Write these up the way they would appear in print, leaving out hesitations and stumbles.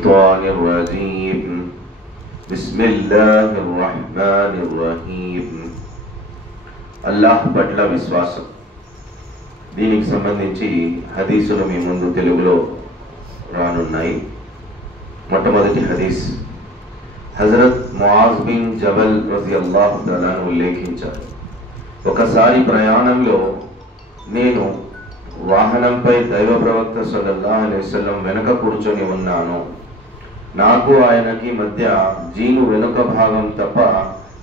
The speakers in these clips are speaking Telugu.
الشيطان الرجيم بسم الله الرحمن الرحيم అల్లాహ్ పట్ల విశ్వాసం. దీనికి సంబంధించి హదీసులు మీ ముందు తెలుగులో రానున్నాయి. మొట్టమొదటి హదీస్ హజరత్ ముఆజ్ బిన్ జబల్ రజియల్లాహు తఆలా ఉల్లేఖించారు. ఒకసారి ప్రయాణంలో నేను వాహనంపై దైవ ప్రవక్త సల్లల్లాహు అలైహి వసల్లం వెనుక కూర్చొని ఉన్నాను. నాకు ఆయనకి మధ్య జీను వెనుక భాగం తప్ప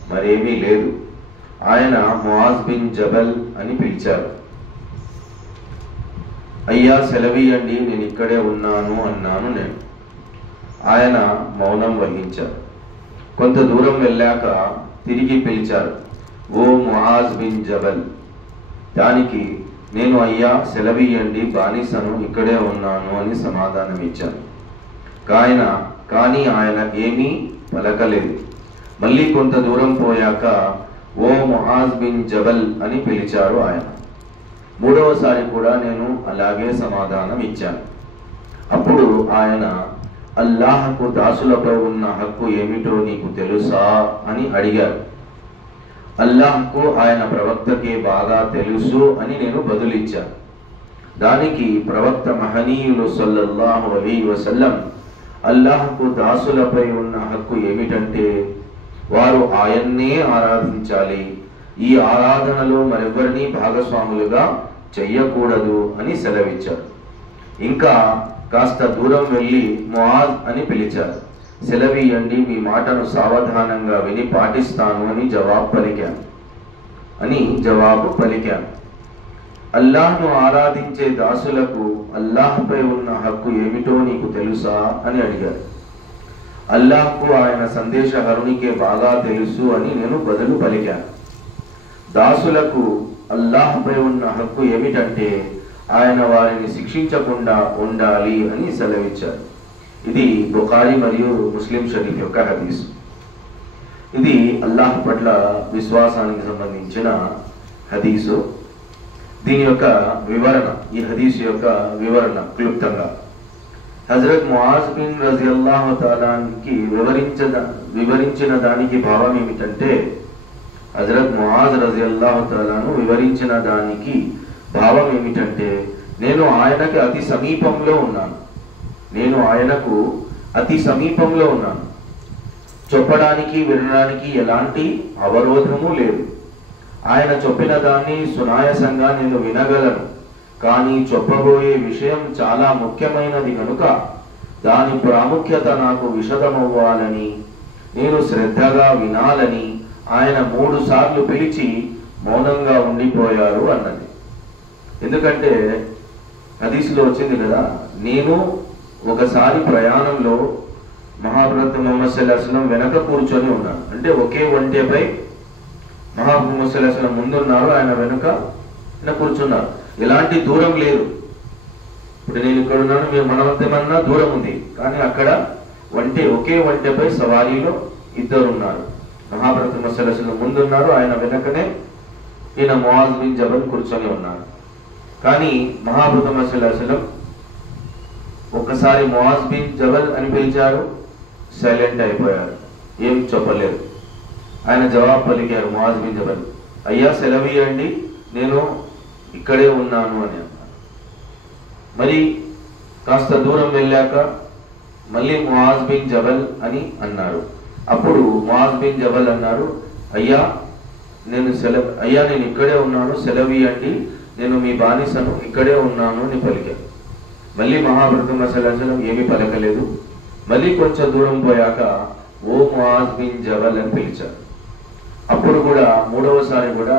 మరేమీ లేదు. ఆయన ముఆజ్ బిన్ జబల్ అని పిలిచారు. అయ్యా సెలవీయండి, నేను ఇక్కడే ఉన్నాను అన్నాను నేను. ఆయన మౌనం వహించారు. కొంత దూరం వెళ్ళాక తిరిగి పిలిచారు, ఓ ముఆజ్ బిన్ జబల్. దానికి నేను అయ్యా సెలవీయండి, బానిసను, ఇక్కడే ఉన్నాను అని సమాధానం ఇచ్చాను. కానీ ఆయన ఏమీ పలకలేదు. మళ్ళీ కొంత దూరం పోయాక ఓ ముఆజ్ బిన్ జబల్ అని పిలిచారు ఆయన. మూడవసారి కూడా నేను అలాగే సమాధానం ఇచ్చాను. అప్పుడు ఆయన అల్లాహకు దాసులపై ఉన్న హక్కు ఏమిటో నీకు తెలుసా అని అడిగారు. అల్లాహ్కు ఆయన ప్రవక్తకే బాగా తెలుసు అని నేను బదులిచ్చాను. దానికి ప్రవక్త మహనీయులు సల్లల్లాహు అలైహి వసల్లం అల్లాహ్కు దాసులపై ఉన్న హక్కు ఏమిటంటే వారు ఆయన్నే ఆరాధించాలి, ఈ ఆరాధనలో మరెవరిని భాగస్వాములుగా చెయ్యకూడదు అని సెలవిచ్చారు. ఇంకా కాస్త దూరం వెళ్ళి ముఆజ్ అని పిలిచారు. సెలవీయండి, మీ మాటను సావధానంగా విని పాటిస్తాను అని జవాబు పలికాను. అల్లాహ్ను ఆరాధించే దాసులకు అల్లాహ్పై ఉన్న హక్కు ఏమిటో నీకు తెలుసా అని అడిగారు. అల్లాహ్కు ఆయన సందేశహరునికే బాగా తెలుసు అని నేను బదులు పలికాను. దాసులకు అల్లాహ్పై ఉన్న హక్కు ఏమిటంటే ఆయన వారిని శిక్షించకుండా ఉండాలి అని సెలవిచ్చారు. ఇది బుఖారీ మరియు ముస్లిం షరీఫ్ యొక్క హదీస్. ఇది అల్లాహ్ పట్ల విశ్వాసానికి సంబంధించిన హదీసు. దీని యొక్క వివరణ, ఈ హదీసు యొక్క వివరణ క్లుప్తంగా హజరత్ ముఆజ్ బిన్ రజియల్లాహు తఆలాకి వివరించిన దానికి భావం ఏమిటంటే, హజరత్ ముఆజ్ రజియల్లాహు తఆలాను వివరించిన దానికి భావం ఏమిటంటే, నేను ఆయనకు అతి సమీపంలో ఉన్నాను. చెప్పడానికి వినడానికి ఎలాంటి అవరోధము లేదు. ఆయన చెప్పిన దాన్ని సునాయాసంగా నేను వినగలను. కానీ చెప్పబోయే విషయం చాలా ముఖ్యమైనది కనుక దాని ప్రాముఖ్యత నాకు విశదమవ్వాలని, నేను శ్రద్ధగా వినాలని ఆయన 3 సార్లు పిలిచి మౌనంగా ఉండిపోయారు అన్నది. ఎందుకంటే హదీసులో వచ్చింది కదా, నేను ఒకసారి ప్రయాణంలో మహాప్రవక్త ముహమ్మద్ సల్లల్లాహు అలైహి వసల్లం వెనక కూర్చొని ఉన్నాను. అంటే ఒకే ఒంటెపై ముహమ్మద్ సల్లల్లాహు అలైహి వసల్లం ముందున్నారు, ఆయన వెనుక కూర్చున్నారు. ఎలాంటి దూరం లేదు. ఇప్పుడు నేను ఇక్కడ ఉన్నాను, మీరు మన మధ్యమన్నా దూరం ఉంది, కానీ అక్కడ ఒకే ఒంటెపై సవారీలో 2 ఉన్నారు. మహాప్రవక్త ముహమ్మద్ సల్లల్లాహు అలైహి వసల్లం ముందున్నారు, ఆయన వెనకనే ఈయన ముఆజ్ బిన్ జబల్ కూర్చొని ఉన్నారు. కానీ మహాప్రవక్త ముహమ్మద్ సల్లల్లాహు అలైహి వసల్లం ఒకసారి ముఆజ్ బిన్ జబల్ అని పిలిచారు, సైలెంట్ అయిపోయారు, ఏం చెప్పలేరు. ఆయన జవాబు పలికారు, ముఆజ్ బిన్ జబల్, అయ్యా సెలవీయండి, నేను ఇక్కడే ఉన్నాను అని అన్నారు. మరి కాస్త దూరం వెళ్ళాక మళ్ళీ ముఆజ్ బిన్ జబల్ అని అన్నారు. అప్పుడు ముఆజ్ బిన్ జబల్ అన్నారు, అయ్యా నేను ఇక్కడే ఉన్నాను, సెలవీయండి, నేను మీ బానిసను, ఇక్కడే ఉన్నాను అని పలికారు. మళ్ళీ మహాప్రవక్త సల్లల్లాహు అలైహి వసల్లం ఏమీ పలకలేదు. మళ్ళీ కొంచెం దూరం పోయాక ఓ ముఆజ్ బిన్ జబల్ అని పిలిచారు. అప్పుడు కూడా 3వసారి కూడా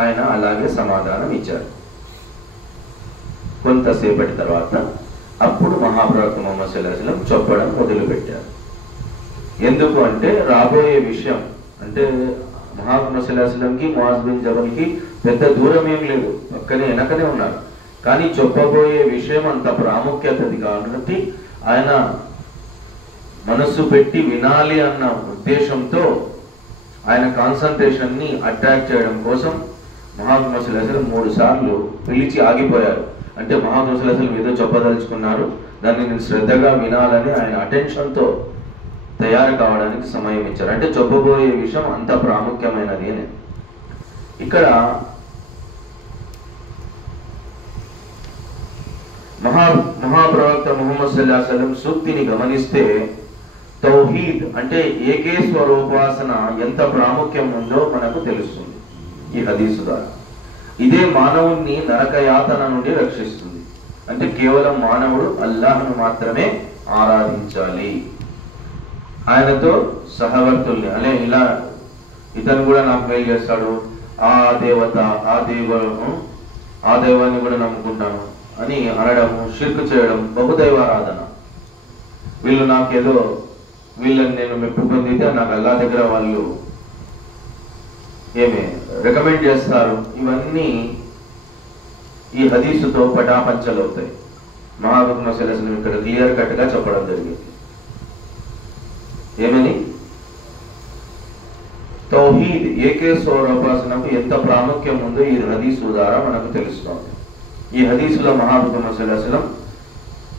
ఆయన అలాగే సమాధానం ఇచ్చారు. కొంతసేపటి తర్వాత అప్పుడు మహాప్రవక్త ముహమ్మద్ సల్లల్లాహు అలైహి వసల్లం చెప్పడం మొదలుపెట్టారు. ఎందుకు అంటే రాబోయే విషయం, అంటే మహాప్రవక్త సల్లల్లాహు అలైహి వసల్లంకి ముఆజ్ బిన్ జబల్కి పెద్ద దూరం ఏం లేదు, వెనకనే ఉన్నారు. కానీ చెప్పబోయే విషయం అంత ప్రాముఖ్యతది కాబట్టి ఆయన మనస్సు పెట్టి వినాలి అన్న ఉద్దేశంతో ఆయన కాన్సన్ట్రేషన్ని అట్రాక్ట్ చేయడం కోసం మహాప్రవక్త సల్లల్లాహు అలైహి వసల్లం 3 సార్లు పిలిచి ఆగిపోయారు. అంటే మహాప్రవక్త సల్లల్లాహు అలైహి వసల్లం ఏదో చెప్పదలుచుకున్నారు, దాన్ని నేను శ్రద్ధగా వినాలని ఆయన అటెన్షన్తో తయారు కావడానికి సమయం ఇచ్చారు. అంటే చెప్పబోయే విషయం అంత ప్రాముఖ్యమైనది అని. ఇక్కడ మహాప్రవక్త ముహమ్మద్ సల్లల్లాహు అలైహి వసల్లం సూక్తిని గమనిస్తే తౌహీద్ అంటే ఏకేశ్వరోపాసన ఎంత ప్రాముఖ్యం ఉందో మనకు తెలుస్తుంది ఈ హదీసు ద్వారా. ఇదే మానవుణ్ణి నరకయాతన నుండి రక్షిస్తుంది. అంటే కేవలం మానవుడు అల్లాహ్ను మాత్రమే ఆరాధించాలి, ఆయనతో సహవర్తుల్ని అలే ఇలా ఇతను కూడా నాకు మేలు చేస్తాడు, ఆ దేవత ఆ దైవాన్ని కూడా నమ్ముకుంటాను అని అనడము, షిర్క్ చేయడం, బహుదైవారాధన. వీళ్ళు నాకేదో వీళ్ళని నేను మెప్పు పొందితే నాకు అల్లా దగ్గర వాళ్ళు ఏమి రికమెండ్ చేస్తారు. ఇవన్నీ ఈ హదీసుతో పటాపంచలవుతాయి. మహాభక్మ సెలసనం ఇక్కడ క్లియర్ కట్ గా చెప్పడం జరిగింది. ఏమని? తౌహీద్ ఏకేశ్వరోపాసనకు ఎంత ప్రాముఖ్యం ఉందో ఈ హదీసు ద్వారా మనకు తెలుస్తోంది. ఈ హదీసులో మహాభక్మ సెలసనం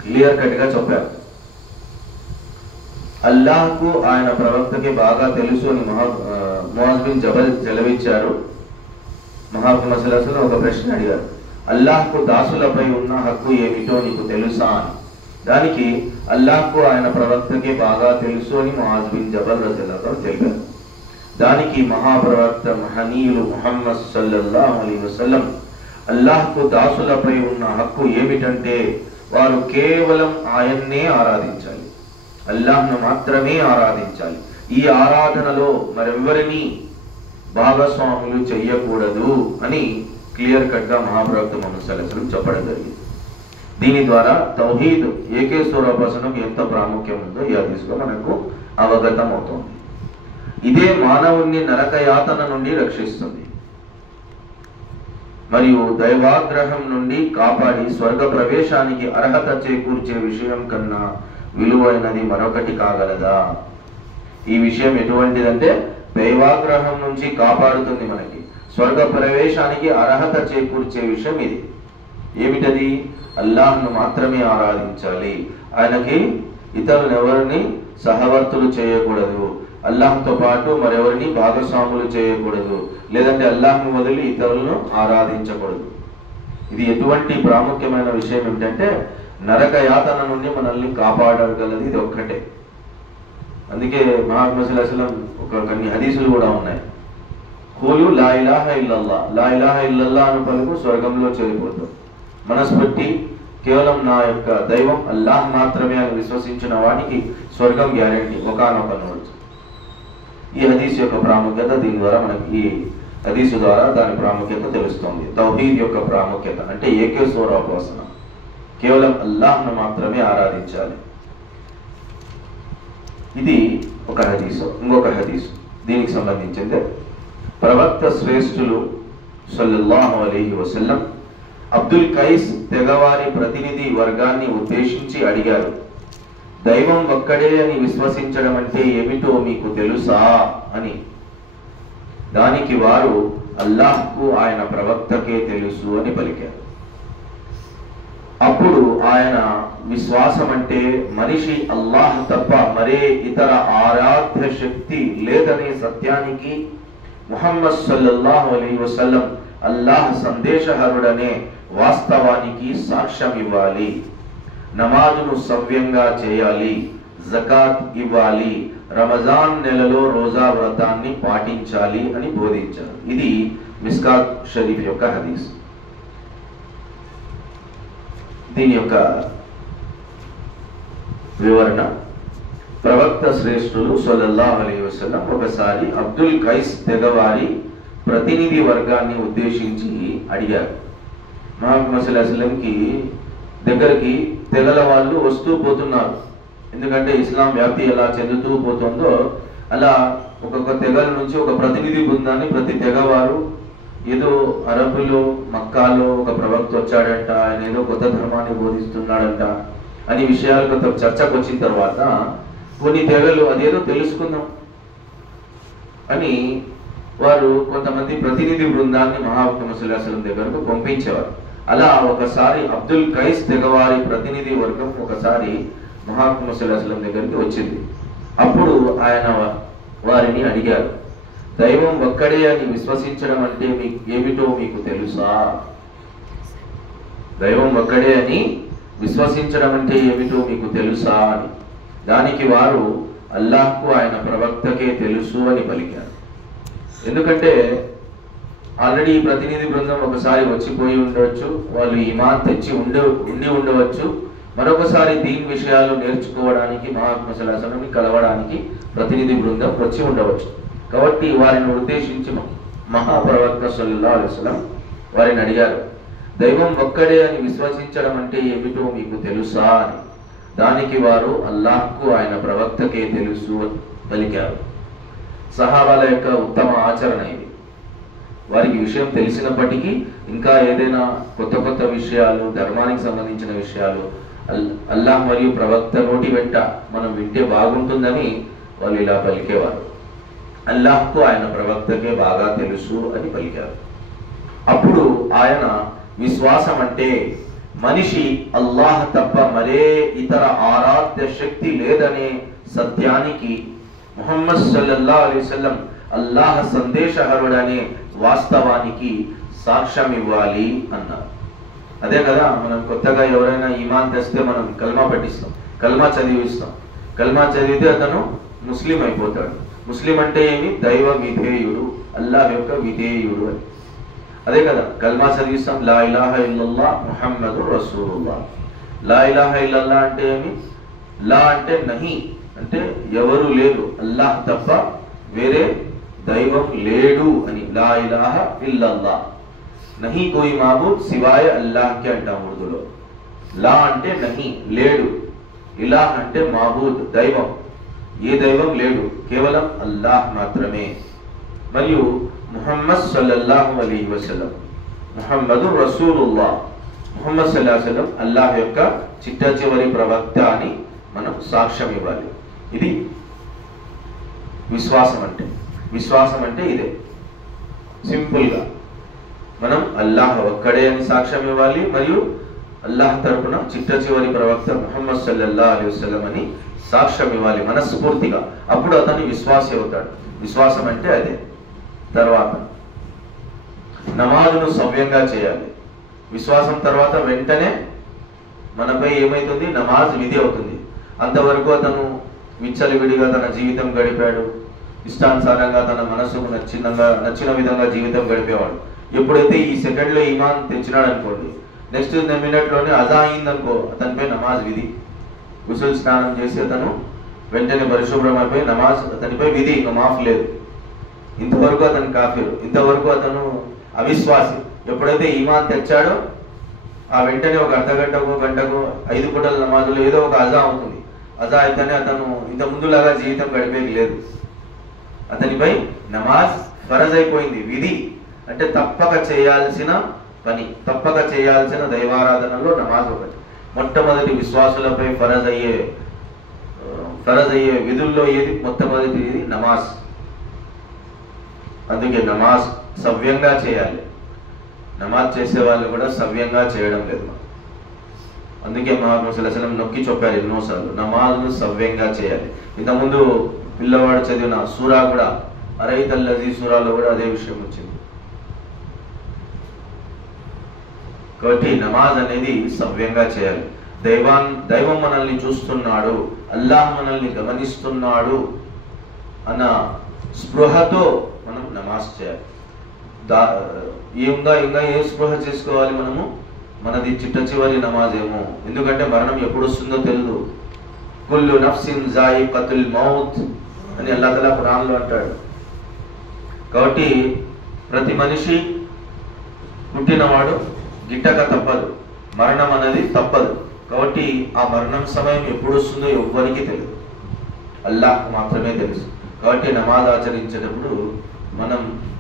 క్లియర్ కట్ గా చెప్పారు. అల్లాహ్కు ఆయన ప్రవక్తకి బాగా తెలుసు అని ముఅజ్ బిన్ జబల్ జలవిచ్చారు. మహాభక్మ సెలసనం ఒక ప్రశ్న అడిగారు, అల్లాహ్కు దాసులపై ఉన్న హక్కు ఏమిటో నీకు తెలుసా అని. దానికి అల్లాహ్కు ఆయన ప్రవక్తకి బాగా తెలుసు అని ముఅజ్ బిన్ జబల్ రజల్లాహు తెలిపారు. దానికి మహాప్రవక్త మహనీయులు ముహమ్మద్ సల్లల్లాహు అలైహి వసల్లం అల్లాహ్కు దాసులపై ఉన్న హక్కు ఏమిటంటే వారు కేవలం ఆయన్నే ఆరాధించాలి, అల్లాహ్ను మాత్రమే ఆరాధించాలి. ఈ ఆరాధనలో మరెవ్వరిని భాగస్వాములు చెయ్యకూడదు అని క్లియర్ కట్ గా మహాప్రవక్త ముహమ్మద్ సల్లల్లాహు అలైహి వసల్లం చెప్పడం జరిగింది. దీని ద్వారా తౌహీద్ ఏకేశ్వరోపాసనకు ఎంత ప్రాముఖ్యం ఉందో ఈ హదీసులో మనకు అవగతం అవుతుంది. ఇదే మానవుణ్ణి నరకయాతన నుండి రక్షిస్తుంది మరియు దైవాగ్రహం నుండి కాపాడి స్వర్గ ప్రవేశానికి అర్హత చేకూర్చే విషయం కన్నా విలువైనది మరొకటి కాగలదా? ఈ విషయం ఎటువంటిదంటే దైవాగ్రహం నుంచి కాపాడుతుంది, మనకి స్వర్గ ప్రవేశానికి అర్హత చేకూర్చే విషయం ఇది. ఏమిటది? అల్లాహ్ను మాత్రమే ఆరాధించాలి, ఆయనకి ఇతరులు ఎవరిని సహవర్తులు చేయకూడదు, అల్లాహ్తో పాటు మరెవరిని భాగస్వాములు చేయకూడదు, లేదంటే అల్లాహ్ను వదిలి ఇతరులను ఆరాధించకూడదు. ఇది ఎటువంటి ప్రాముఖ్యమైన విషయం ఏమిటంటే నరక యాతన నుండి మనల్ని కాపాడగలది ఇది ఒక్కటే. అందుకే మహాత్మా సల్లల్లాహు ఒక కొన్ని హదీసులు కూడా ఉన్నాయి. ఖూలు లా ఇలాహ ఇల్లల్లా, లా ఇలాహ ఇల్లల్లా అను పలుకు స్వర్గంలో చేరిపోతాం. మనసు పెట్టి కేవలం నా యొక్క దైవం అల్లాహ్ మాత్రమే అని విశ్వసించిన వానికి స్వర్గం గ్యారెంటీ ఒకానొక రోజు. ఈ హదీస్ యొక్క ప్రాముఖ్యత దీని ద్వారా మనకి ఈ హదీసు ద్వారా దాని ప్రాముఖ్యత తెలుస్తుంది. తౌహీద్ యొక్క ప్రాముఖ్యత అంటే ఏకేశ్వరోపాసన, కేవలం అల్లాహ్ను మాత్రమే ఆరాధించాలి. ఇది ఒక హదీసు. ఇంకొక హదీసు దీనికి సంబంధించింది. ప్రవక్త శ్రేష్ఠులు సల్లల్లాహు అలైహి వసల్లం అబ్దుల్ కైస్ తెగవారి ప్రతినిధి వర్గాన్ని ఉద్దేశించి అడిగారు, దైవం ఒక్కడే అని విశ్వసించడం అంటే ఏమిటో మీకు తెలుసా అని. దానికి వారు అల్లాహ్కు ఆయన ప్రవక్తకే తెలుసు అని పలికారు. అప్పుడు ఆయన విశ్వాసం అంటే మనిషి అల్లాహ్ తప్ప మరే ఇతర ఆరాధ్య శక్తి లేదనే సత్యానికి ముహమ్మద్ సల్లల్లాహు అలైహి వసల్లం అల్లాహ్ సందేశహరుడనే వాస్తవానికి సాక్ష్యం ఇవ్వాలి, నమాజును సవ్యంగా చేయాలి, జకాత్ ఇవ్వాలి, రమజాన్ నెలలో రోజా వ్రతాన్ని పాటించాలి అని బోధించారు. ఇది మిస్కాత్ షరీఫ్ యొక్క హదీస్. దీని యొక్క వివరణ, ప్రవక్త శ్రేష్ఠులు సల్లల్లాహు అలైహి వసల్లం ఒకసారి అబ్దుల్ కైస్ తెగవారి ప్రతినిధి వర్గాన్ని ఉద్దేశించి అడిగారు. ముహమ్మద్ సల్లల్లాహు అలైహి వసల్లంకి దగ్గరికి తెగల వాళ్ళు వస్తూ పోతున్నారు. ఎందుకంటే ఇస్లాం వ్యాప్తి ఎలా చెందుతూ పోతుందో అలా ఒక్కొక్క తెగల నుంచి ఒక ప్రతినిధి బృందాన్ని ప్రతి తెగవారు ఏదో అరబులు మక్కాలో ఒక ప్రవక్త వచ్చాడంట, ఆయన ఏదో కొత్త ధర్మాన్ని బోధిస్తున్నాడంట అని విషయాలు కొంత చర్చకు వచ్చిన తర్వాత కొన్ని తెగలు అదేదో తెలుసుకుందాం అని వారు కొంతమంది ప్రతినిధి బృందాన్ని ముహమ్మద్ సల్లల్లాహు అలైహి వసల్లం దగ్గరకు పంపించేవారు. అలా ఒకసారి అబ్దుల్ కైస్ తెగవారి ప్రతినిధి వర్గం ఒకసారి ముహమ్మద్ సల్లల్లాహు అలైహి వసల్లం దగ్గరికి వచ్చింది. అప్పుడు ఆయన వారిని అడిగారు, దైవం ఒక్కడే అని విశ్వసించడం అంటే ఏమిటో మీకు తెలుసా? దైవం ఒక్కడే అని విశ్వసించడం అంటే ఏమిటో మీకు తెలుసా అని. దానికి వారు అల్లాహ్కు ఆయన ప్రవక్తకే తెలుసు అని పలికారు. ఎందుకంటే ఆల్రెడీ ఈ ప్రతినిధి బృందం ఒకసారి వచ్చిపోయి ఉండవచ్చు, వాళ్ళు ఈమాన్ తెచ్చి ఉండి ఉండవచ్చు, మరొకసారి దీని విషయాలు నేర్చుకోవడానికి ముహమ్మద్ సల్లల్లాహు అలైహి వసల్లం కలవడానికి ప్రతినిధి బృందం వచ్చి ఉండవచ్చు. కాబట్టి వారిని ఉద్దేశించి మహాప్రవక్త సల్లల్లాహు అలైహి వసల్లం వారిని అడిగారు, దైవం ఒక్కడే అని విశ్వసించడం అంటే ఏమిటో మీకు తెలుసా అని. దానికి వారు అల్లాహ్కు ఆయన ప్రవక్తకే తెలుసు అని పలికారు. సహాబాల యొక్క ఉత్తమ ఆచరణ ఇది. వారికి విషయం తెలిసినప్పటికీ ఇంకా ఏదైనా కొత్త కొత్త విషయాలు, ధర్మానికి సంబంధించిన విషయాలు అల్లాహ్ మరియు ప్రవక్త నోటి వెంట మనం వింటే బాగుంటుందని వాళ్ళు ఇలా పలికేవారు. అల్లాహ్కు ఆయన ప్రవక్తకే బాగా తెలుసు అని పలికారు. అప్పుడు ఆయన విశ్వాసం అంటే మనిషి అల్లాహ్ తప్ప మరే ఇతర ఆరాధ్య శక్తి లేదనే సత్యానికి, ముహమ్మద్ సల్లల్లాహు అలైహి వసల్లం అల్లాహ్ సందేశహరుడనే వాస్తవానికి సాక్ష్యం ఇవ్వాలి అన్నారు. అదే కదా, మనం కొత్తగా ఎవరైనా ఈమాన్ తెస్తే మనం కల్మా పట్టిస్తాం, కల్మా చదివిస్తాం. కల్మా చదివితే అతను ముస్లిం అయిపోతాడు. ముస్లిం అంటే ఏమి? దైవ విధేయుడు, అల్లాహ్ యొక్క విధేయుడు అని. అదే కదా, కల్మా చదివిస్తాం, లా ఇలాహా ఇల్లల్లాహ్ ముహమ్మదుర్ రసూలుల్లాహ్. లా ఇలాహా ఇల్లల్లాహ్ అంటే ఏమి? లా అంటే నహి, అంటే ఎవరు లేరు, అల్లాహ్ తప్ప వేరే దైవం లేడు అని. లా ఇలాహా ఇల్లల్లాహ్, నహి కోయి మాబూద్ సివాయ అల్లాహ్ కి అంటాం ఉర్దూలో. లా అంటే నహి, లేడు. ఇలాహ్ అంటే మాబూద్, దైవం. ఏ దైవం లేడు, కేవలం అల్లాహ్ మాత్రమే. మరియు ముహమ్మద్ సల్లల్లాహు అలైహి వసల్లం, ముహమ్మదుర్ రసూలుల్లాహ్, ముహమ్మద్ సల్లల్లాహు అలైహి వసల్లం అల్లాహ్ యొక్క చిట్ట చివరి ప్రవక్త అని మనం సాక్ష్యం ఇవ్వాలి. ఇది విశ్వాసం అంటే. విశ్వాసం అంటే ఇదే. సింపుల్ గా మనం అల్లాహ్ ఒక్కడే అని సాక్ష్యం ఇవ్వాలి, మరియు అల్లాహ్ తరపున చిట్ట చివరి ప్రవక్త ముహమ్మద్ సల్లల్లాహు అలైహి వసల్లం అని సాక్ష్యం ఇవ్వాలి మనస్ఫూర్తిగా. అప్పుడు అతను విశ్వాసి అవుతాడు. విశ్వాసం అంటే అదే. తర్వాత నమాజును సవ్యంగా చేయాలి. విశ్వాసం తర్వాత వెంటనే మనపై ఏమైతుంది? నమాజ్ విధి అవుతుంది. అంతవరకు అతను విచ్చలవిడిగా తన జీవితం గడిపాడు, ఇష్టానుసారంగా తన మనసుకు నచ్చిన విధంగా జీవితం గడిపేవాడు. ఎప్పుడైతే ఈ సెకండ్లో ఈమాన్ తెచ్చినాడు అనుకోండి, నెక్స్ట్ మినిట్లోనే అజా అయిందనుకో, అతనిపై నమాజ్ విధి. గుసుల్ స్నానం చేసి అతను వెంటనే పరిశుభ్రమైపోయి నమాజ్ అతనిపై విధి, మాఫ్ లేదు. ఇంతవరకు అతను కాఫీరు, ఇంతవరకు అతను అవిశ్వాసి. ఎప్పుడైతే ఈమాన్ తెచ్చాడో ఆ వెంటనే ఒక అర్ధగంటకు గంటకు 5 పూటల నమాజులు ఏదో ఒక అజా అవుతుంది. అజా అయితేనే అతను ఇంత ముందులాగా జీవితం గడిపేది లేదు. అతనిపై నమాజ్ ఫరజ్ అయిపోయింది. విధి అంటే తప్పక చేయాల్సిన పని, తప్పక చేయాల్సిన దైవారాధనలో నమాజ్ ఒకటి. మొట్టమొదటి విశ్వాసులపై ఫరజ్ అయ్యే విధుల్లో ఏది? మొట్టమొదటిది నమాజ్. అందుకే నమాజ్ సవ్యంగా చేయాలి. నమాజ్ చేసే వాళ్ళు కూడా సవ్యంగా చేయడం లేదు. అందుకే ముహమ్మద్ సల్లల్లాహు అలైహి వసల్లం నొక్కి చెప్పారు ఎన్నోసార్లు, నమాజ్ను సవ్యంగా చేయాలి. ఇంతకుముందు పిల్లవాడు చదివిన సూరా కూడా, అరైతల్లజీ సూరాలో కూడా అదే విషయం వచ్చింది. కాబట్టి నమాజ్ అనేది సవ్యంగా చేయాలి. దైవం మనల్ని చూస్తున్నాడు, అల్లాహ్ మనల్ని గమనిస్తున్నాడు అన్న స్పృహతో మనం నమాజ్ చేయాలి. ఇంకా ఏ స్పృహ చేసుకోవాలి మనము? మనది చిట్ట చివరి నమాజ్ ఏమో. ఎందుకంటే మరణం ఎప్పుడు వస్తుందో తెలియదు. కుల్లు నఫ్సిన్ జాయికతుల్ మౌత్ అని అల్లాహ్ తఆలా ఖురాన్లో అంటాడు. కాబట్టి ప్రతి మనిషి పుట్టినవాడు గిట్టక తప్పదు, మరణం అనేది తప్పదు. కాబట్టి ఆ మరణం సమయం ఎప్పుడు వస్తుందో ఎవ్వరికి తెలియదు, అల్లాహ్ మాత్రమే తెలుసు. కాబట్టి నమాజ్ ఆచరించేటప్పుడు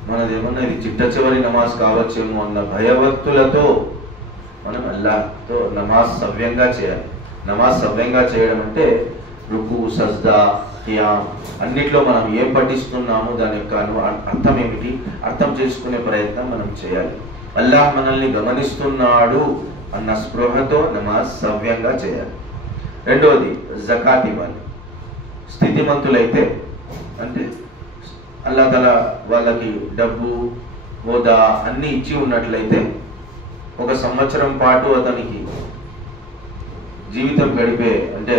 మనదేమన్నా ఇది చిట్ట చివరి నమాజ్ కావచ్చేమో అన్న భయభక్తులతో మనం అల్లాహ్తో నమాజ్ సవ్యంగా చేయాలి. నమాజ్ సవ్యంగా చేయడం అంటే రుకు, సజ్దా, ఖియామ్ అన్నిట్లో మనం ఏం పఠిస్తున్నామో దాని యొక్క అర్థం ఏమిటి, అర్థం చేసుకునే ప్రయత్నం మనం చేయాలి. అల్లాహ్ మనల్ని గమనిస్తున్నాడు అన్న స్పృహతో నమాజ్ సవ్యంగా చేయాలి. రెండవది జకాత్ ఇవ్వాలి. స్థితిమంతులైతే అంటే అల్లాహ్ తఆలా వాళ్ళకి డబ్బు హోదా అన్ని ఇచ్చి ఉన్నట్లయితే 1 సంవత్సరం పాటు అతనికి జీవితం గడిపే అంటే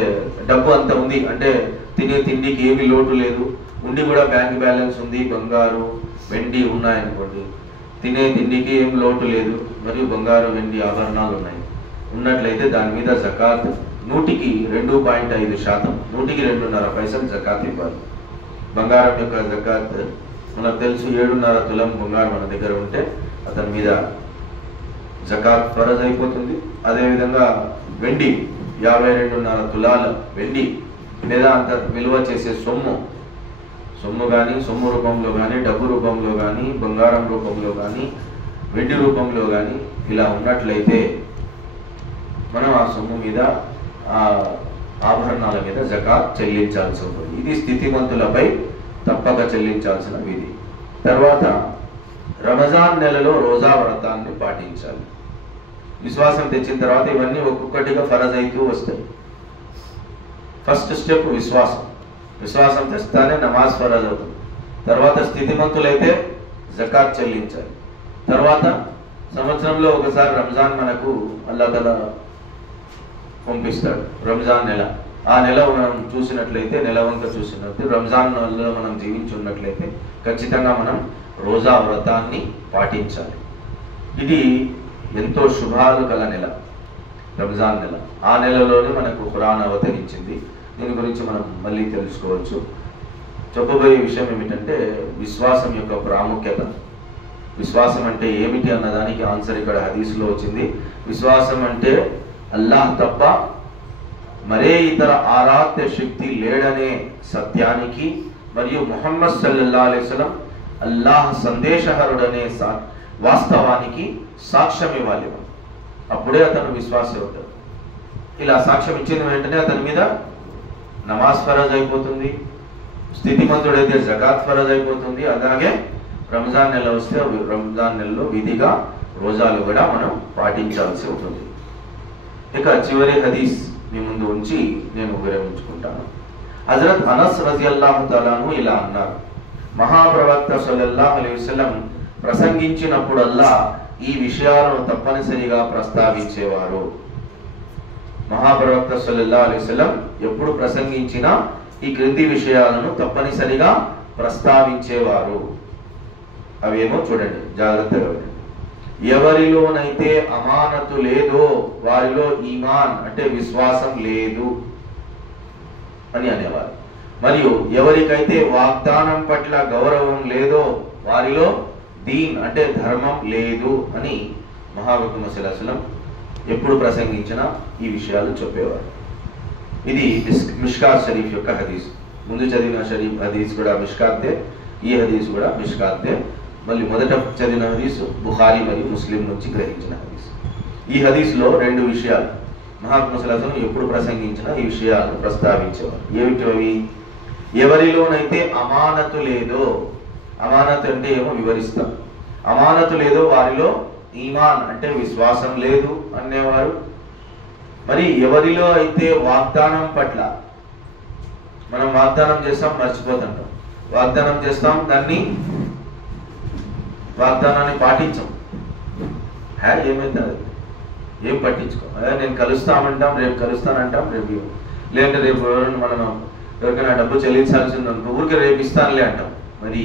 డబ్బు అంత ఉంది అంటే తినే తిండికి ఏమీ లోటు లేదు, ఉండి కూడా బ్యాంక్ బ్యాలెన్స్ ఉంది, బంగారు వెండి ఉన్నాయనుకోండి, తినే తిండికి ఏం లోటు లేదు మరియు బంగారు వెండి ఆభరణాలు ఉన్నాయి ఉన్నట్లయితే దాని మీద జకాత్ 100కి 2.5%, 100కి 2.5 పైసలు జకాత్ ఇవ్వాలి. బంగారం యొక్క జకాత్ మనకు తెలుసు, 7.5 తులం బంగారం మన దగ్గర ఉంటే అతని మీద జకాత్ ఫరజ్ అయిపోతుంది. అదేవిధంగా వెండి 52.5 తులాల వెండి లేదా అంత విలువ చేసే సొమ్ము కానీ సొమ్ము రూపంలో కానీ డబ్బు రూపంలో కానీ బంగారం రూపంలో కానీ వెండి రూపంలో కానీ ఇలా ఉన్నట్లయితే మనం ఆ సొమ్ము మీద ఆ ఆభరణాల మీద జకాత్ చెల్లించాల్సి ఉంటుంది. ఇది స్థితిమంతులపై తప్పక చెల్లించాల్సిన విధి. తర్వాత రమజాన్ నెలలో రోజా వ్రతాన్ని పాటించాలి. విశ్వాసం తెచ్చిన తర్వాత ఇవన్నీ ఒక్కొక్కటిగా ఫరజ్ అవుతూ వస్తాయి. ఫస్ట్ స్టెప్ విశ్వాసం తెస్తానే నమాజ్ ఫరజ్ అవుతుంది. తర్వాత స్థితిమంతులైతే జకాత్ చెల్లించాలి. తర్వాత సంవత్సరంలో ఒకసారి రంజాన్ మనకు అల్లాహ్ తఆలా పంపిస్తాడు. రంజాన్ నెల, ఆ నెల మనం చూసినట్లయితే నెలవంక చూసినట్లయితే రంజాన్ నెలలో మనం జీవించున్నట్లయితే ఖచ్చితంగా మనం రోజా వ్రతాన్ని పాటించాలి. ఇది ఎంతో శుభాలు గల నెల రంజాన్ నెల. ఆ నెలలోనే మనకు ఖురాన్ అవతరించింది. దీని గురించి మనం మళ్ళీ తెలుసుకోవచ్చు. చెప్పబోయే విషయం ఏమిటంటే విశ్వాసం యొక్క ప్రాముఖ్యత. విశ్వాసం అంటే ఏమిటి అన్నదానికి ఆన్సర్ ఇక్కడ హదీస్లో వచ్చింది. విశ్వాసం అంటే అల్లాహ్ తప్ప మరే ఇతర ఆరాధ్య శక్తి లేడనే సత్యానికి మరియు ముహమ్మద్ సల్లల్లాహు అలైహి వసల్లం అల్లాహ్ సందేశహరుడనే వాస్తవానికి సాక్ష్యం ఇవ్వాలి. అప్పుడే అతను విశ్వాసి అవుతాడు. ఇలా సాక్ష్యం ఇచ్చిన వెంటనే అతని మీద నమాజ్ ఫరజ్ అయిపోతుంది. స్థితిమంతుడైతే జకాత్ ఫరజ్ అయిపోతుంది. అలాగే రంజాన్ నెల వస్తే రంజాన్ నెలలో విధిగా రోజాలు కూడా మనం పాటించాల్సి ఉంటుంది. ఇక చివరి హదీస్ మీ ముందు ఉంచి నేను విరమించుకుంటాను. హజరత్ అనస్ రజియల్లాహు తఆలాను ఇలా అన్నారు, మహాప్రవక్త సల్లల్లాహు అలైహి వసల్లం ప్రసంగించినప్పుడల్లా ఈ విషయాలను తప్పనిసరిగా ప్రస్తావించేవారు. మహాప్రవక్త సల్లల్లాహు అలైహి వసల్లం ఎప్పుడు ప్రసంగించినా ఈ క్రింది విషయాలను తప్పనిసరిగా ప్రస్తావించేవారు. అవేమో చూడండి, జాగ్రత్తగా వినండి. ఎవరిలోనైతే అమానతు లేదో వారిలో ఈమాన్ అంటే విశ్వాసం లేదు అని అనేవారు. మరియు ఎవరికైతే వాగ్దానం పట్ల గౌరవం లేదో వారిలో దీన్ అంటే ధర్మం లేదు అని మహాప్రవక్త సల్లల్లాహు అలైహి వసల్లం ఎప్పుడు ప్రసంగించినా ఈ విషయాలు చెప్పేవారు. ఇది మిష్కాత్ షరీఫ్ యొక్క హదీస్. ముందు చదివిన షరీఫ్ హదీస్ కూడా మిష్కాత్దే, ఈ హదీస్ కూడా మిష్కాత్దే. మళ్ళీ మొదట చదివిన హదీస్ బుఖారీ మరియు ముస్లిం నుంచి గ్రహించిన హదీస్. ఈ హదీస్లో 2 విషయాలు మహాప్రవక్త సల్లల్లాహు అలైహి వసల్లం ఎప్పుడు ప్రసంగించినా ఈ విషయాలను ప్రస్తావించేవారు. ఏమిటవి? ఎవరిలోనైతే అమానతు లేదో, అమానతు అంటే ఏమో వివరిస్తాం. అమానతు లేదో వారిలో ఈమాన్ అంటే విశ్వాసం లేదు అనేవారు. మరి ఎవరిలో అయితే వాగ్దానం పట్ల, మనం వాగ్దానం చేస్తాం మర్చిపోతుంటాం, వాగ్దానం చేస్తాం వాగ్దానాన్ని పాటించాం, ఏమైతుంది ఏం పట్టించుకో, నేను కలుస్తామంటాం, రేపు కలుస్తానంటాం, రేపు లేదంటే రేపు మనం ఎవరికైనా డబ్బు చెల్లించాల్సింది అనుకో ఊరికి రేపు ఇస్తానులే అంటాం. మరి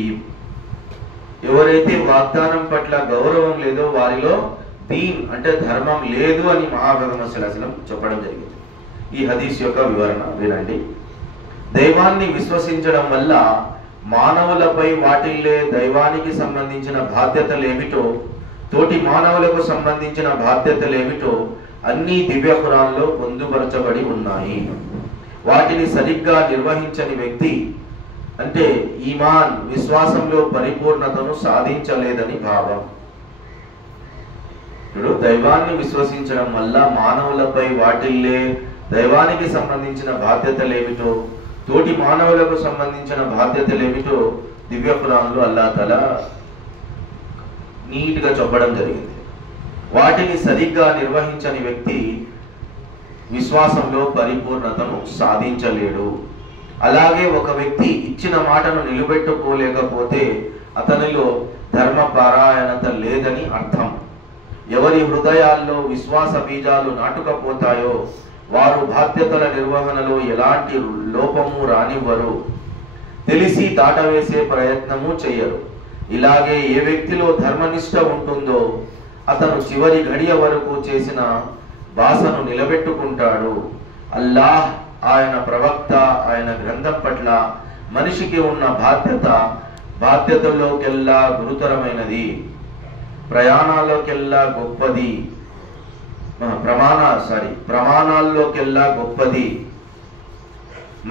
ఎవరైతే వాగ్దానం పట్ల గౌరవం లేదో వారిలో దీన్ అంటే ధర్మం లేదు అని మహాప్రవక్త సల్లల్లాహు అలైహి వసల్లం చెప్పడం జరిగింది. ఈ హదీస్ యొక్క వివరణ వినండి. దైవాన్ని విశ్వసించడం వల్ల మానవులపై వాటిల్లే దైవానికి సంబంధించిన బాధ్యతలేమిటో, తోటి మానవులకు సంబంధించిన బాధ్యతలేమిటో అన్ని దివ్య ఖురాన్లో పొందుపరచబడి ఉన్నాయి. వాటిని సరిగ్గా నిర్వహించని వ్యక్తి అంటే ఈమాన్ విశ్వాసంలో పరిపూర్ణతను సాధించలేదని భావం. ఇప్పుడు దైవాన్ని విశ్వసించడం వల్ల మానవులపై వాటిల్లే దైవానికి సంబంధించిన బాధ్యతలేమిటో, తోటి మానవులకు సంబంధించిన బాధ్యతలేమిటో దివ్య ఖురాన్లో అల్లాహ్ తఆలా నీట్గా చెప్పడం జరిగింది. వాటిని సరిగ్గా నిర్వహించని వ్యక్తి విశ్వాసంలో పరిపూర్ణతను సాధించలేడు. అలాగే ఒక వ్యక్తి ఇచ్చిన మాటను నిలబెట్టుకోలేకపోతే అతనిలో ధర్మపారాయణత లేదని అర్థం. ఎవరి హృదయాల్లో విశ్వాస బీజాలు నాటుకపోతాయో వారు బాధ్యతల నిర్వహణలో ఎలాంటి లోపము రానివ్వరు, తెలిసి దాటవేసే ప్రయత్నము చెయ్యరు. ఇలాగే ఏ వ్యక్తిలో ధర్మనిష్ట ఉంటుందో అతను చివరి గడియ వరకు చేసిన భాషను నిలబెట్టుకుంటాడు. అల్లాహ్, ఆయన ప్రవక్త, ఆయన గ్రంథం పట్ల మనిషికి ఉన్న బాధ్యతల్లోకెల్లా గురుతరమైనది, ప్రయాణాల్లోకెల్లా గొప్పది, ప్రమాణాల్లోకెల్లా గొప్పది.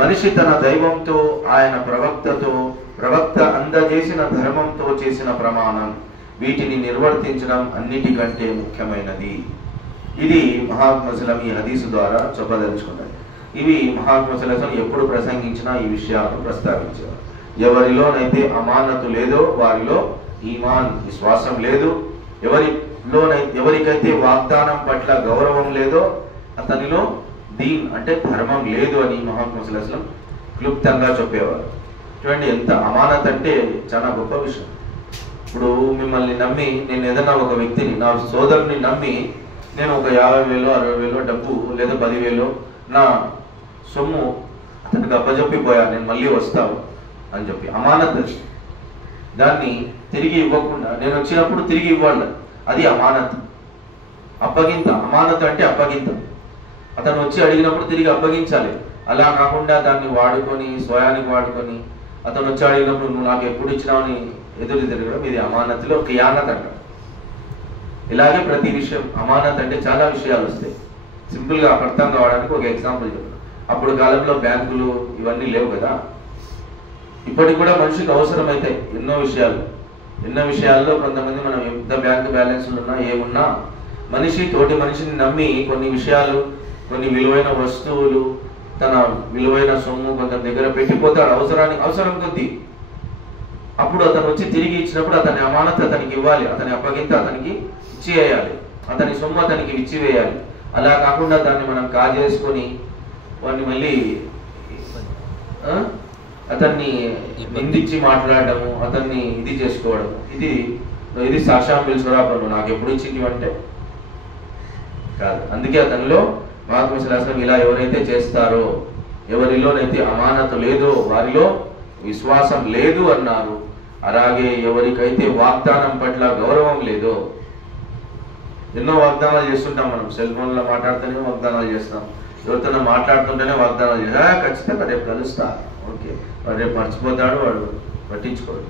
మనిషి తన దైవంతో, ఆయన ప్రవక్త అందజేసిన ధర్మంతో చేసిన ప్రమాణం, వీటిని నిర్వర్తించడం అన్నిటికంటే ముఖ్యమైనది. ఇది మహాత్మా సల్లం ఈ హదీసు ద్వారా చెప్పదలుచుకున్నది. ఇవి మహాత్మా సల్లం ఎప్పుడు ప్రసంగించినా ఈ విషయాలను ప్రస్తావించారు. ఎవరిలోనైతే అమానతు లేదో వారిలో ఈమాన్, విశ్వాసం లేదు. ఎవరికైతే వాగ్దానం పట్ల గౌరవం లేదో అతనిలో దీన్ అంటే ధర్మం లేదు అని మహాత్మా సల్లం క్లుప్తంగా చెప్పేవారు. చూడండి, ఎంత అమానత్ అంటే చాలా గొప్ప విషయం. ఇప్పుడు మిమ్మల్ని నమ్మి నేను ఏదైనా ఒక వ్యక్తిని, నా సోదరుని నమ్మి నేను ఒక 50,000 60,000 డబ్బు లేదా 10,000 నా సొమ్ము అతనికి అప్పచెప్పిపోయా, నేను మళ్ళీ వస్తాను అని చెప్పి అమానత్. దాన్ని తిరిగి ఇవ్వకుండా నేను వచ్చినప్పుడు తిరిగి ఇవ్వాలి, అది అమానత్. అప్పగింత, అమానత్ అంటే అప్పగింత. అతను వచ్చి అడిగినప్పుడు తిరిగి అప్పగించాలి. అలా కాకుండా దాన్ని వాడుకొని, స్వయానికి వాడుకొని, అతను వచ్చి అడిగినప్పుడు నువ్వు నాకు ఎప్పుడు ఇచ్చినావని ఎదురు తిరగడం, ఇది అమానత్లో ఖియానత్ అంట. ఇలాగే ప్రతి విషయం అమానత్ అంటే చాలా విషయాలు వస్తాయి. సింపుల్గా అర్థం కావడానికి ఒక ఎగ్జాంపుల్ చెప్తాను. అప్పుడు కాలంలో బ్యాంకులు ఇవన్నీ లేవు కదా. ఇప్పటికి కూడా మనిషికి అవసరమైతాయి ఎన్నో విషయాల్లో. కొంతమంది మనం ఎంత బ్యాంకు బ్యాలెన్స్లు ఉన్నా ఏమున్నా మనిషి తోటి మనిషిని నమ్మి కొన్ని విషయాలు, కొన్ని విలువైన వస్తువులు, తన విలువైన సొమ్ము కొంత దగ్గర పెట్టిపోతాడు అవసరం కొద్దీ. అప్పుడు అతను వచ్చి తిరిగి ఇచ్చినప్పుడు అతని అమానత్ అతనికి ఇవ్వాలి, అతని అప్పగింత అతనికి ఇచ్చివేయాలి, అతని సొమ్ము అతనికి ఇచ్చివేయాలి. అలా కాకుండా దాన్ని మనం కాజేసుకొని వాడిని మళ్ళీ అతన్ని నిందించి మాట్లాడటము, అతన్ని ఇది చేసుకోవడం, ఇది సాక్షాం పిలుచురాపను నాకు ఎప్పుడు ఇచ్చింది కాదు. అందుకే అతనిలో మహాత్మా సల్లం ఇలా ఎవరైతే చేస్తారో, ఎవరిలోనైతే అమానత లేదో వారిలో విశ్వాసం లేదు అన్నారు. అలాగే ఎవరికైతే వాగ్దానం పట్ల గౌరవం లేదో, ఎన్నో వాగ్దానాలు చేస్తుంటాం మనం. సెల్ ఫోన్లో మాట్లాడుతూనే వాగ్దానాలు చేస్తాం, ఎవరితో మాట్లాడుతుంటేనే వాగ్దానాలు చేస్తాం. ఖచ్చితంగా రేపు కలుస్తా, ఓకే, వాడు రేపు మర్చిపోతాడు, వాడు పట్టించుకోడు.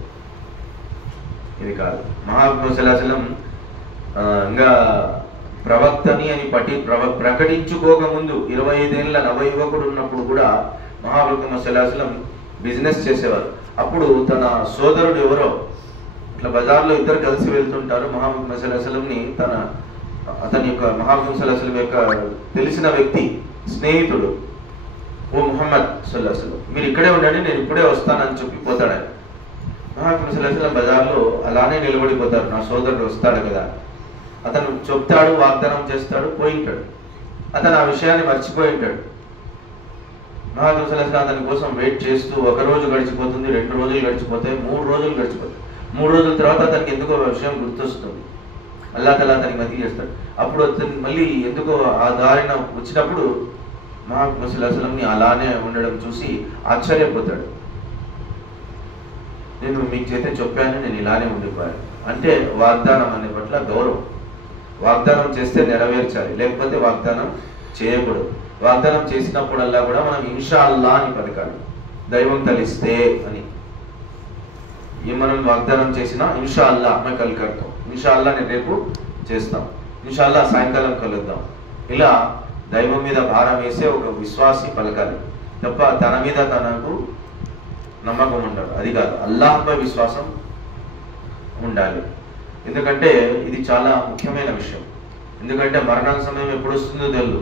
ఇది కాదు. మహాత్మా సల్లం ఇంకా ప్రవక్తని అని ప్రకటించుకోకముందు 25 ఏళ్ళ నవ యువకుడు ఉన్నప్పుడు కూడా మహాత్మా సల్లం బిజినెస్ చేసేవారు. అప్పుడు తన సోదరుడు ఎవరో ఇట్లా బజార్లో ఇద్దరు కలిసి వెళ్తుంటారు. మహాత్మా సల్లంని అతని యొక్క మహాత్మా సల్లం యొక్క తెలిసిన వ్యక్తి, స్నేహితుడు, ఓ ముహమ్మద్ సల్లం మీరు ఇక్కడే ఉండండి, నేను ఇప్పుడే వస్తానని చెప్పిపోతాడు. ఆయన మహాత్మా సల్లం బజార్లో అలానే నిలబడిపోతారు. నా సోదరుడు వస్తాడు కదా, అతను చెప్తాడు, వాగ్దానం చేస్తాడు, పోయింటాడు. అతను ఆ విషయాన్ని మర్చిపోయి ఉంటాడు. మహాత్మా సల్లం అతని కోసం వెయిట్ చేస్తూ 1 రోజు గడిచిపోతుంది, 2 రోజులు గడిచిపోతాయి, 3 రోజులు గడిచిపోతాయి. 3 రోజుల తర్వాత అతనికి ఎందుకో విషయం గుర్తొస్తుంది. అల్లాహ్ తఆలా అతనికి మతి చేస్తాడు. అప్పుడు అతను మళ్ళీ ఎందుకో ఆ దారిన వచ్చినప్పుడు మహాత్మా సల్లంని అలానే ఉండడం చూసి ఆశ్చర్యపోతాడు. నేను మీకు చేతే చెప్పాను, నేను ఇలానే ఉండిపోయాను. అంటే వాగ్దానం అనే పట్ల గౌరవం. వాగ్దానం చేస్తే నెరవేర్చాలి, లేకపోతే వాగ్దానం చేయకూడదు. వాగ్దానం చేసినప్పుడల్లా కూడా మనం ఇన్షా అల్లా అని పలకాలి, దైవం తలిస్తే అని. మనం వాగ్దానం చేసినా ఇన్షా అల్లా మే కల్ కర్తాం, ఇన్షా అల్లా నేను రేపు చేస్తాం, ఇన్షా అల్లా సాయంకాలం కలుద్దాం. ఇలా దైవం మీద భారం వేసే ఒక విశ్వాసి పలకాలి తప్ప తన మీద తనకు నమ్మకం ఉండాలి, అది కాదు. అల్లాహ్పై విశ్వాసం ఉండాలి. ఎందుకంటే ఇది చాలా ముఖ్యమైన విషయం. ఎందుకంటే మరణం సమయం ఎప్పుడు వస్తుందో తెలియదు.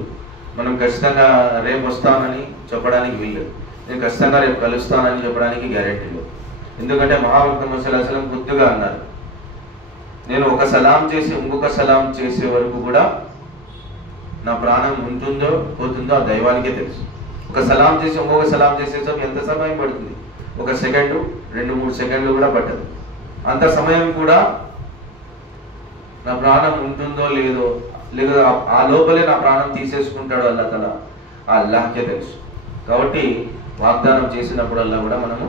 మనం ఖచ్చితంగా రేపు వస్తానని చెప్పడానికి వీల్లేదు, నేను ఖచ్చితంగా రేపు కలుస్తానని చెప్పడానికి గ్యారెంటీ లేదు. ఎందుకంటే మహాత్మా సల్లం కొద్దిగా అన్నారు, నేను ఒక సలాం చేసి ఇంకొక సలాం చేసే వరకు కూడా నా ప్రాణం ఉంటుందో పోతుందో ఆ దైవానికే తెలుసు. ఒక సలాం చేసి ఇంకొక సలాం చేసేసరికి ఎంత సమయం పడుతుంది? 1 సెకండు, 2-3 సెకండ్లు కూడా పట్టదు. అంత సమయం కూడా నా ప్రాణం ఉంటుందో లేదో, లేదా ఆ లోపలే నా ప్రాణం తీసేసుకుంటాడో అల్లాహ్ తఆలా, ఆ అల్లాహ్కే తెలుసు. కాబట్టి వాగ్దానం చేసినప్పుడల్లా కూడా మనము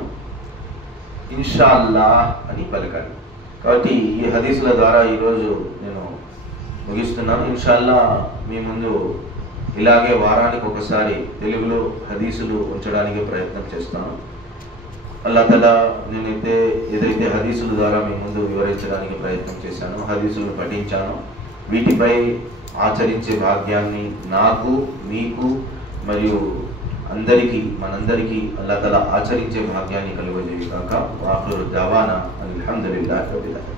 ఇన్షా అల్లాహ్ అని పలకాలి. కాబట్టి ఈ హదీసుల ద్వారా ఈరోజు నేను ముగిస్తున్నాను. ఇన్షా అల్లాహ్ మీ ముందు ఇలాగే వారానికి ఒకసారి తెలుగులో హదీసులు ఉంచడానికి ప్రయత్నం చేస్తాను. అల్లాహ్ తఆలా నేనైతే ఏదైతే హదీసుల ద్వారా మీ ముందు వివరించడానికి ప్రయత్నం చేశానో, హదీసులను పఠించానో, వీటిపై ఆచరించే భాగ్యాన్ని నాకు, మీకు మరియు మనందరికీ అల్లాహ్ తఆలా ఆచరించే భాగ్యాన్ని కలుగజేయుగాక. వాఖిరు దవానా అల్హమ్దులిల్లాహి రబ్బిల్ ఆలమీన్.